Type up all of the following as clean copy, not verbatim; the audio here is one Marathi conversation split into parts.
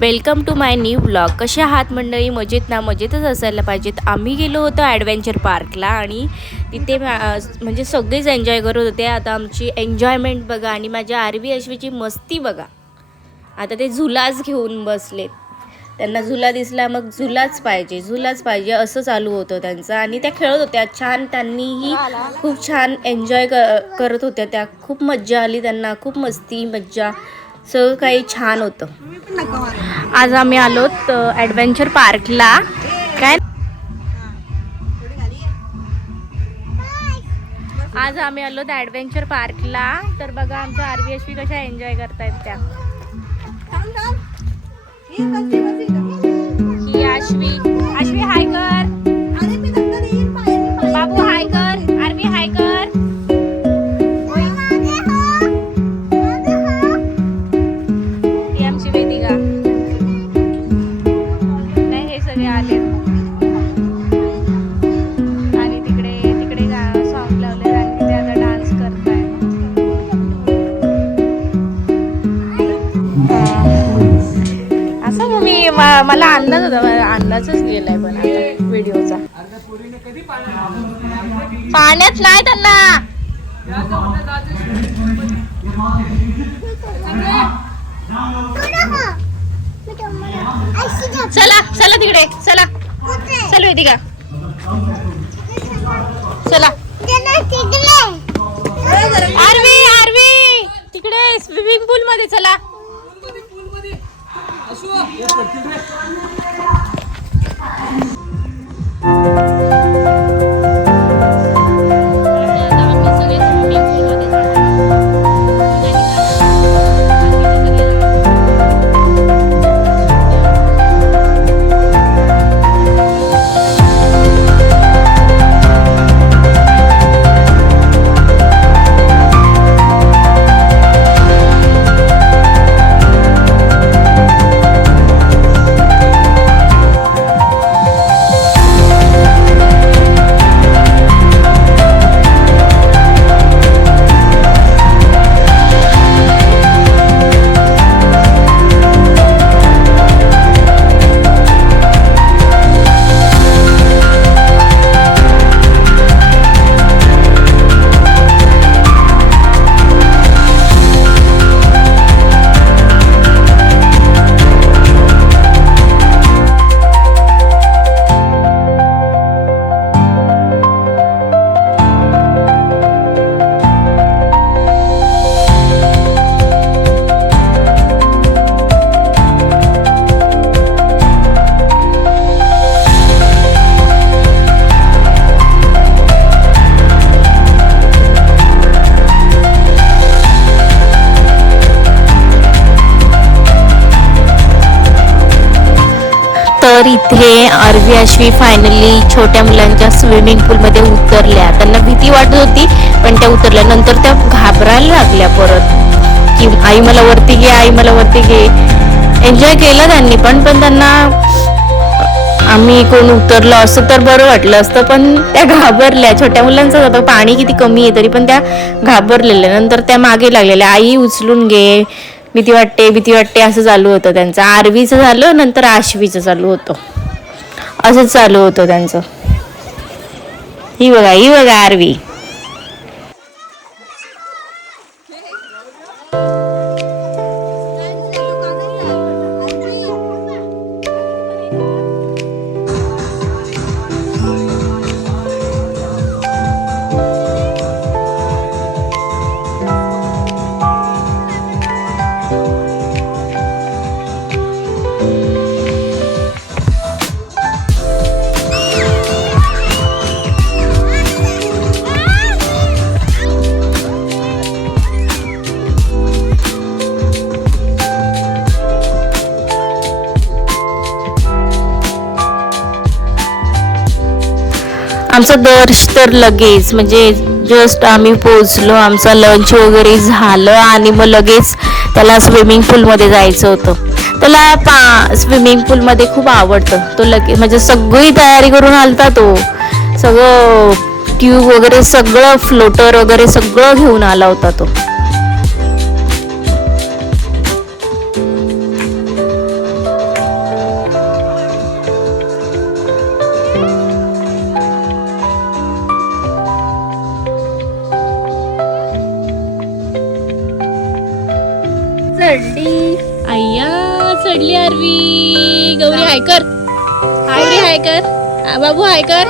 Welcome to my new blog. कशा आहात मंडळी? मजेत ना? मजेतच असायला पाहिजेत. आम्ही गेलो होतो ॲडव्हेंचर पार्कला आणि तिथे म्हणजे सगळेच एन्जॉय करत होते. आता आमची एन्जॉयमेंट बघा आणि माझ्या आरवी अश्वीची मस्ती बघा. आता ते झुलाच घेऊन बसलेत. त्यांना झुला दिसला मग झुलाच पाहिजे असं चालू होतं त्यांचं. आणि त्या खेळत होत्या छान. त्यांनीही खूप छान एन्जॉय करत होत्या. त्या खूप मज्जा आली त्यांना. खूप मस्ती मज्जा सगळं काही छान होतं. आज आम्ही आलोत ॲडव्हेंचर पार्कला. काय आज आम्ही आलोत ॲडव्हेंचर पार्कला. तर बघा आमच्या आरवी अश्वी कशा एन्जॉय करतायत त्या. ही अश्वी हाय कर. बाबू हाय कर. आरवी हाय कर. ही आमची वेदिका. नाही हे सगळे आले आणि तिकडे सॉन्ग लावले आणि ते आता डान्स करताय. असं मग मला अंदाज होता. अंदाजच गेलाय पण आता व्हिडिओचा. पाण्यात नाही त्यांना. चला चला तिकडे चला. चल वेदिका चला. आरवी तिकडे स्विमिंग पूल मध्ये चला. तर इथे आरवी अश्वी फायनली छोट्या मुलांच्या स्विमिंग पूलमध्ये उतरल्या. त्यांना भीती वाटत होती पण त्या उतरल्यानंतर त्या घाबरायला लागल्या परत की आई मला वरती घे, आई मला वरती घे. एन्जॉय केलं त्यांनी पण त्यांना आम्ही कोण उतरलो असं तर बरं वाटलं असतं पण त्या घाबरल्या. छोट्या मुलांचं होतं पाणी किती कमी आहे तरी पण त्या घाबरलेल्या. नंतर त्या मागे लागलेल्या आई उचलून घे, भीती वाटते असं चालू होतं त्यांचं. आरवीचं झालं नंतर आश्वीचं चालू होतं. असंच चालू होतं त्यांचं. ही बघा आरवी. आमचं दर्श तर लगेच म्हणजे जस्ट आम्ही पोचलो, आमचा लंच वगैरे झालं आणि मग लगेच त्याला स्विमिंग पूलमध्ये जायचं होतं. त्याला स्विमिंग पूलमध्ये खूप आवडतं. तो लगेच म्हणजे सगळी तयारी करून आलता. तो सगळं ट्यूब वगैरे सगळं फ्लोटर वगैरे सगळं घेऊन आला होता तो. चढली आरवी. गौरी हाय कर. गौरी हाय कर. बाबू हाय कर.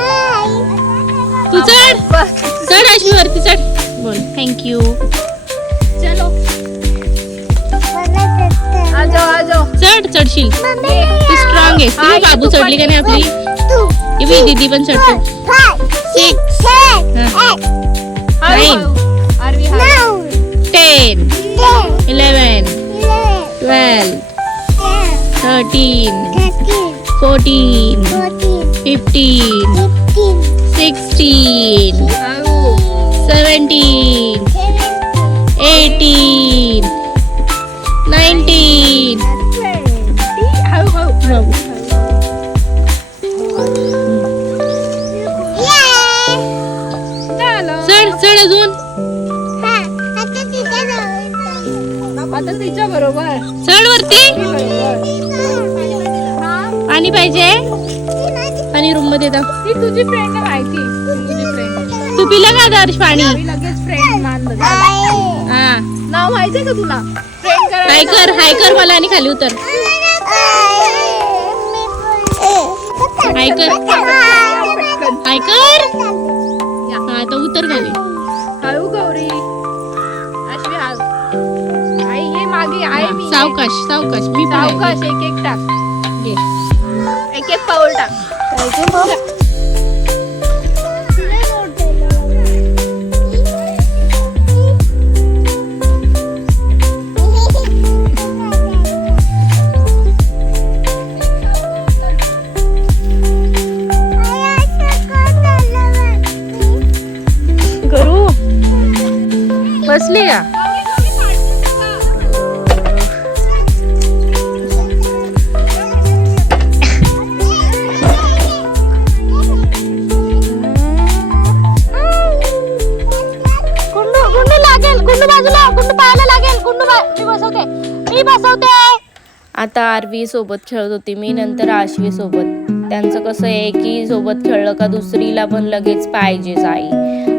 तू चढ चढ अश्वी वरती चढ. बोल थँक्यू. चलो चढ चढशील. ती स्ट्रॉंग आहे. ती बाबू चढली का नाही आपली. ही दीदी पण चढतो. 6 9 10 11 12 13 14 15 16 17 18 19 चढ चढ अजून. आता तिच्या बरोबर चढ वरती. पाणी पाहिजे. पाणी रूम मध्ये दाव. ती तुझी फ्रेंड आहे माहिती. तुझी फ्रेंड तू पिला का दर्श पाणी. लगेच फ्रेंड मान हा नाव माहितीये का तुला. फ्रेंड हाय कर मला आणि खाली उतर. हाय कर हाय कर. हा आता उतर खाली. हळू गौरी. अश्वी हळू. आई ये मागे आहे मी. सावकाश सावकाश. मी पण आहे. सावकाश एक एक टाक. घे. एक एक पाऊल टाक. करू बसली का. आता आरवी सोबत खेळत होती मी. नंतर आश्वी सोबत. त्यांचं कसं आहे की सोबत खेळलं का दुसरीला पण लगेच पाहिजेच.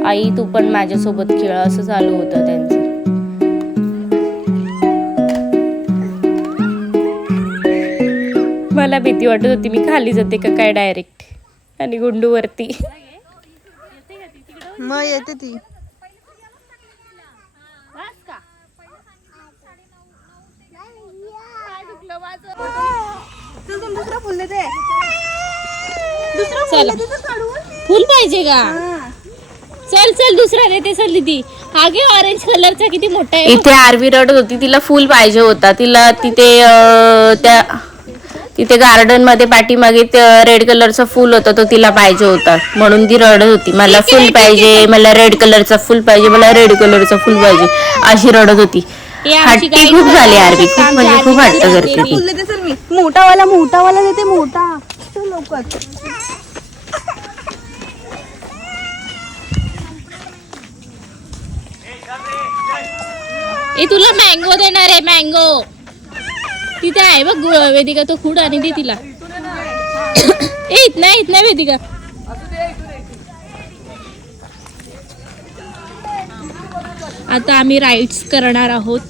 आई तू पण माझ्यासोबत खेळ असं चालू होतं त्यांचं. मला भीती वाटत होती मी खाली जाते का काय डायरेक्ट. आणि गुंडू वरती. मग येते ती. चला फुल पाहिजे का. चल चल दुसरा देते. चल ती आगे ऑरेंज कलरचा किती मोठा आहे. इथे आरवी रडत होती. तिला फुल पाहिजे होता. तिला तिथे गार्डन मध्ये पाठीमागे रेड कलरचा फुल होता तो तिला पाहिजे होता. म्हणून ती रडत होती. मला फुल पाहिजे. मला रेड कलरचा फुल पाहिजे. मला रेड कलरचा फुल पाहिजे अशी रडत होती. हट्टी खूप झाली आरवी. खूप म्हणजे खूप हट्ट करते ती. मोठावाला देते. मोठा लवकर. तुला मँगो देणार आहे. मँगो तिथे आहे बघ वेदिका. तो खूड आणि दे तिला. येत नाही वेदिका. आता आम्ही राईड्स करणार आहोत.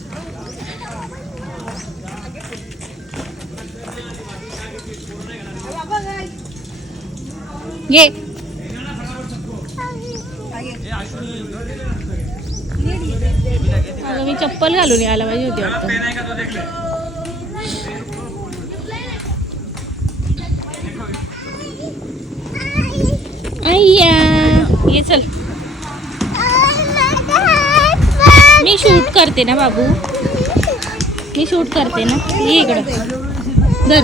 घे. मी चप्पल घालून यायला पाहिजे होती वाटतं. अय्या ये चल. मी शूट करते ना बाबू. मी शूट करते ना. ये इकडं धर.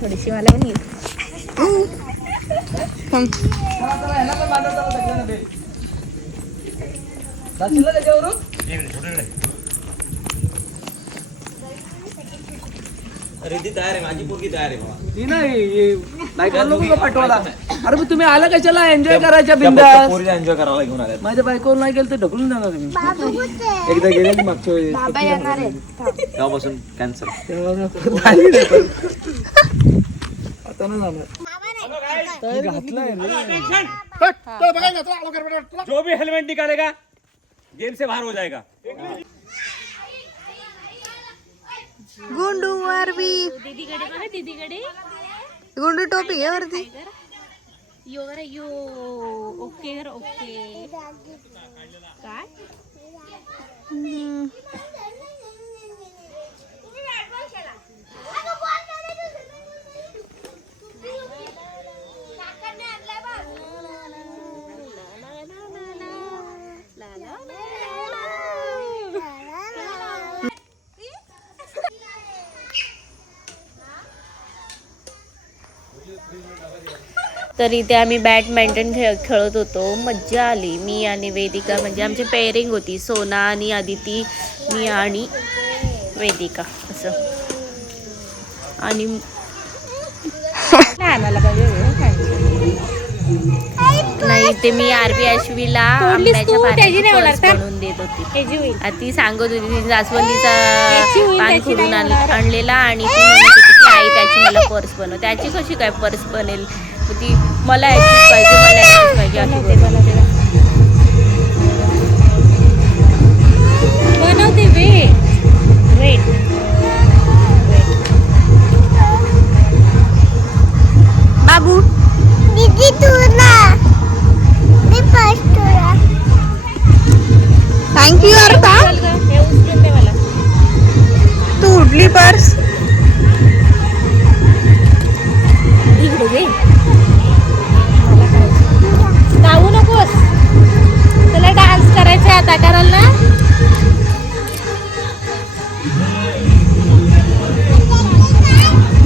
थोडीशी मला पण येईल. ती तयार आहे. माझी पोरगी तयार आहे बाबा. ती नाही बायकोला नको पाठवायला. अरे मग तुम्ही आला कशाला. एन्जॉय करायच्या बिंदास. पोरीला एन्जॉय करायला घेऊन आले. माझ्या बायकोला नाही गेलं तर ढकलून जाणार तुम्ही. एकदा गेले की मागच्या वेळेस तेव्हापासून कॅन्सल. आता नाही जाणार. जो भी हेलमेट निकालेगा गेम से बाहर हो जाएगा. गुंडू आरवी दीदीकडे बघा दीदीकडे गुंडू टोपी घे वरती. यो रे यो ओके कर ओके काय तर इथे आम्ही बॅडमिंटन खेळत होतो. मज्जा आली. मी आणि वेदिका म्हणजे आमची पेअरिंग होती. सोना आणि आदिती, मी आणि वेदिका असं. आणि नाही ते मी आरबी अश्वीला आंब्याच्या पानाची पर्स बनवून देत होती. ती सांगत होती ती जास्वंदीचा पान खुडून आणलेला आणि ती म्हणत होती की आई त्याची मला पर्स बनव. त्याची कशी काय पर्स बनेल? ती मला याचीच पाहिजे, मला याचीच पाहिजे अशी बनवते. वेट बाबू दीदी तू ना मी फर्स्ट तुला थँक्यू अर्था. हे उचलून दे मला. तू उडली पर्स. इकडे दे. गाऊ नकोस. तुला डान्स करायचा आता कराल ना.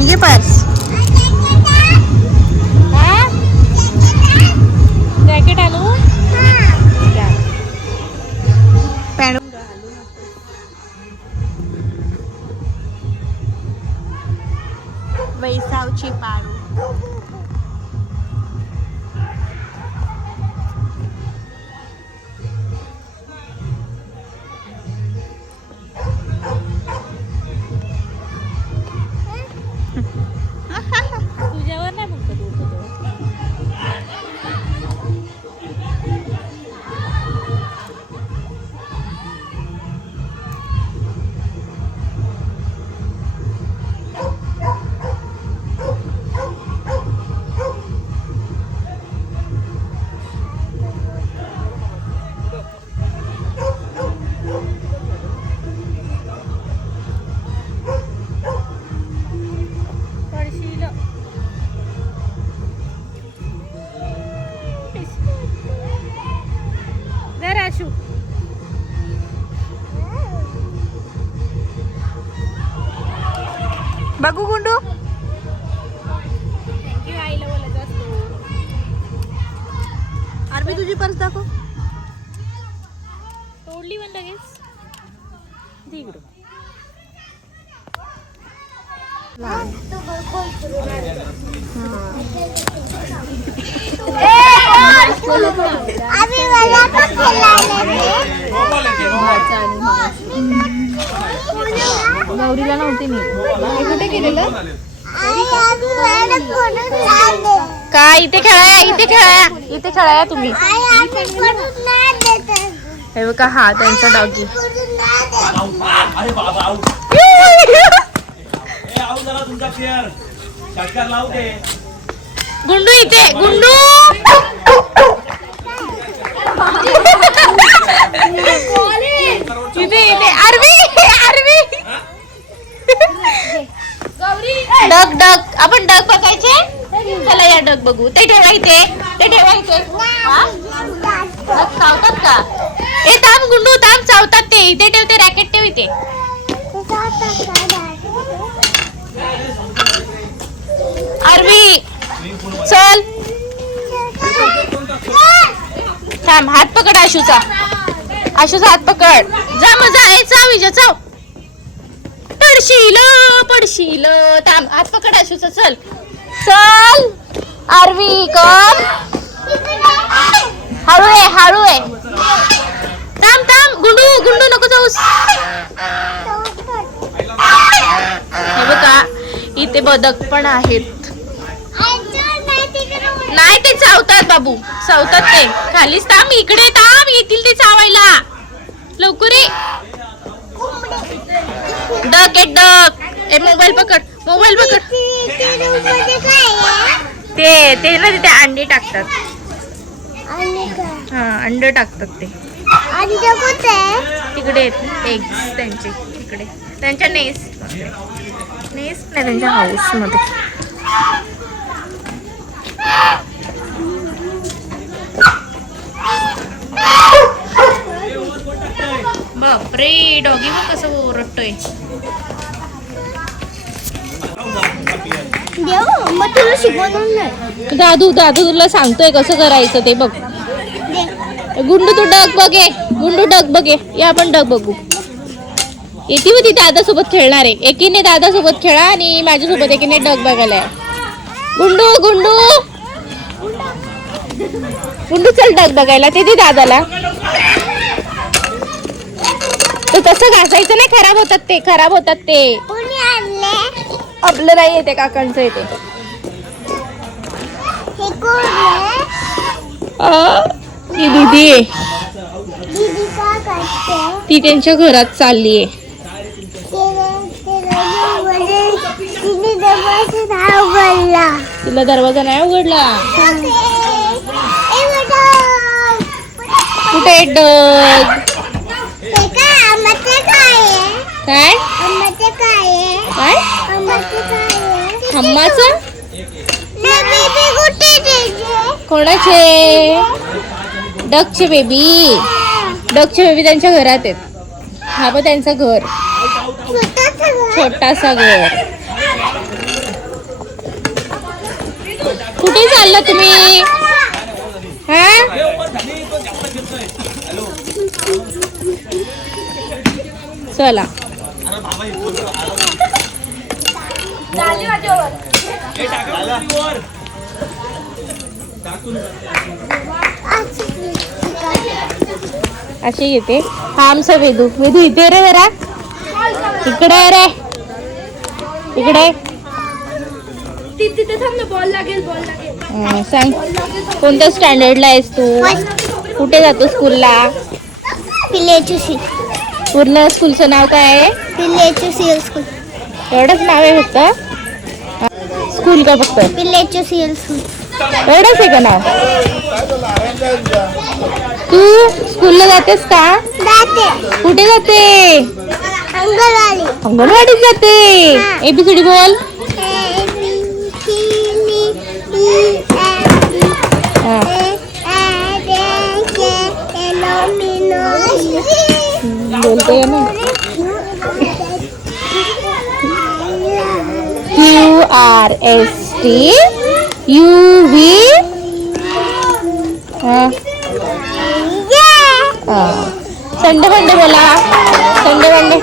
ये पर्स. जॅकेट आणू. पॅन्ट वैसावची पारू. तुझ्यावर नाही म्हणतो तू. बघू गुंडू. आईला बोलायचं असतो. आरबी तुझी पर्स दाखव. तोडली पण लगेच. तिकडं गौरीला नव्हती मी. कुठे गेलेलं? काय इथे खेळाया, इथे खेळाया, इथे खेळाया तुम्ही. हे बघा हा त्यांचा डॉगी. अरे बाबा आऊ. आऊ जरा तुमचा पेअर षटकार लावू दे. गुंडू इथे. गुंडू इथे इथे. आरवी आरवी. डग डग. आपण डग बघायचे. चला या डग बघू. ते ठेवायचे, ते ठेवायचे. चावतात का? ए थांब गुंडू थांब. चावतात ते. इथे ठेवते. रॅकेट ठेव इथे. आरवी चल. थांब हात पकड आशूचा. आशूचा हात पकड. जा मजा आहे. चाव विजय चाव. पडशील पडशील. थांब हात पकड आशूचा. चल चल. आरवी कम. हळू आहे हळू आहे. थांब थांब. गुंडू गुंडू नको जाऊस. हे बघा इथे बदक पण आहेत. नाही ते चावतात बाबू. चावतात ते. खालीच थांब. इकडे थांब. येतील ते चावायला. लवकर ये. डक आहे डक. मोबाईल पकड. ते ना तिथे अंडी टाकतात. हा, अंड टाकतात ते तिकडे एग्स त्यांचे तिकडे त्यांच्या नेस्ट नाही त्यांच्या हाऊस मध्ये. बापरे, डॉगी मग कसं ओरडतोय. दादू तुला सांगतोय कसं करायचं ते बघ. गुंडू तू डग बघे, गुंडू डग बघे. या आपण डग बघू. येते होती दादासोबत खेळणार आहे. एकीने दादासोबत खेळा आणि माझ्यासोबत एकीने डग बघायला आहे. गुंडू गुंडू गुंडू चल डग बघायला. ते दे दादाला. तर तसं घासायचं नाही, खराब होतात ते. आपलं नाही येते, काकांचं येते. ही दीदी आहे, ती त्यांच्या घरात चालली आहे. तिला दरवाजा नाही उघडला. कुठे डग? काय काय हम्माचं? कोणाचे? डगचे बेबी. डगचे बेबी त्यांच्या घरात आहेत. हा पण त्यांचं घर, छोटासा घर. कुठे चालला तुम्ही? हा, चला. अशी येते. हा आमचा वेदू. वेदू इथे रे जरा. इकडे रे, इकडे. सांग कोणत्या स्टँडर्डला आहेस तू? कुठे जातो स्कूलला? पूर्ण स्कूलचं नाव काय आहे? स्कूल. एवढंच नाव आहे फक्त? स्कूल का फक्त एवढंच आहे का नाव? तू स्कूलला जातेस का? कुठे जाते? अंगणवाडीत जाते. ABCD बोल. बोलते ना. QRST UV. संडे मंडे बोला. Sunday Monday.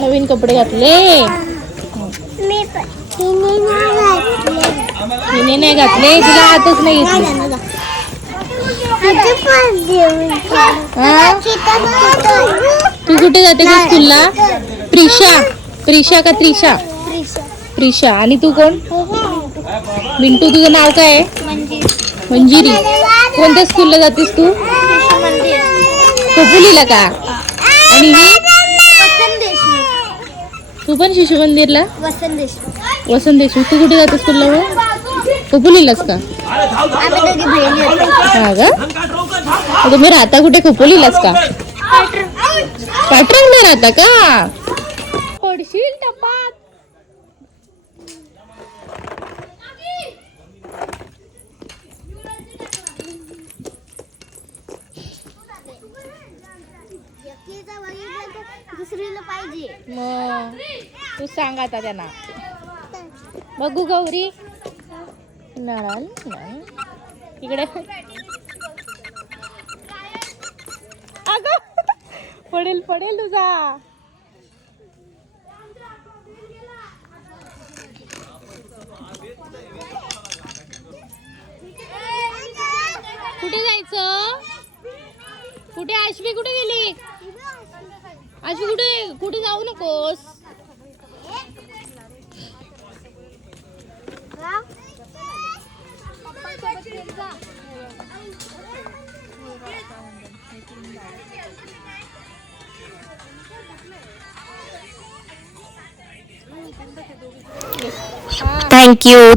नवीन कपडे घातले. तिने नाही घातले. तिला हातच नाही घेतली. तू कुठे जाते का स्कूलला? प्रिशा का त्रिशा? प्रिशा. आणि तू कोण? मिंटू. तुझं नाव काय आहे? मंजिरी. कोणत्या स्कूलला जातेस तू? खोपोलीला का? आणि ही तू पण शिशु मंदिरला? वसंत देशमुख. तू कुठे जाते स्कूलला? खोपोलीलाच का? हा का? तुम्ही राहता कुठे? खोपोलीलाच का? पॅटर्नला राहता का? पडशील टपात. मग तू सांग आता त्यांना. बघू गौरी. नारळ इकडे. अगं पडेल तुझा. कुठे जायचं? कुठे? आश्वी कुठे गेली? आश्वी कुठे जाऊ नकोस.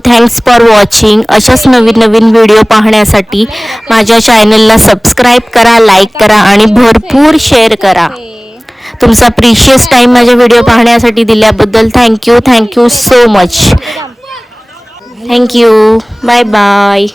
Thanks for watching. अशाच नवीन नवीन व्हिडिओ पाहण्यासाठी माझ्या चॅनलला सबस्क्राईब करा, लाईक करा आणि भरपूर शेअर करा. तुमचा प्रिशियस टाइम माझे व्हिडिओ पाहण्यासाठी दिल्याबद्दल thank you so much. Thank you. Bye bye.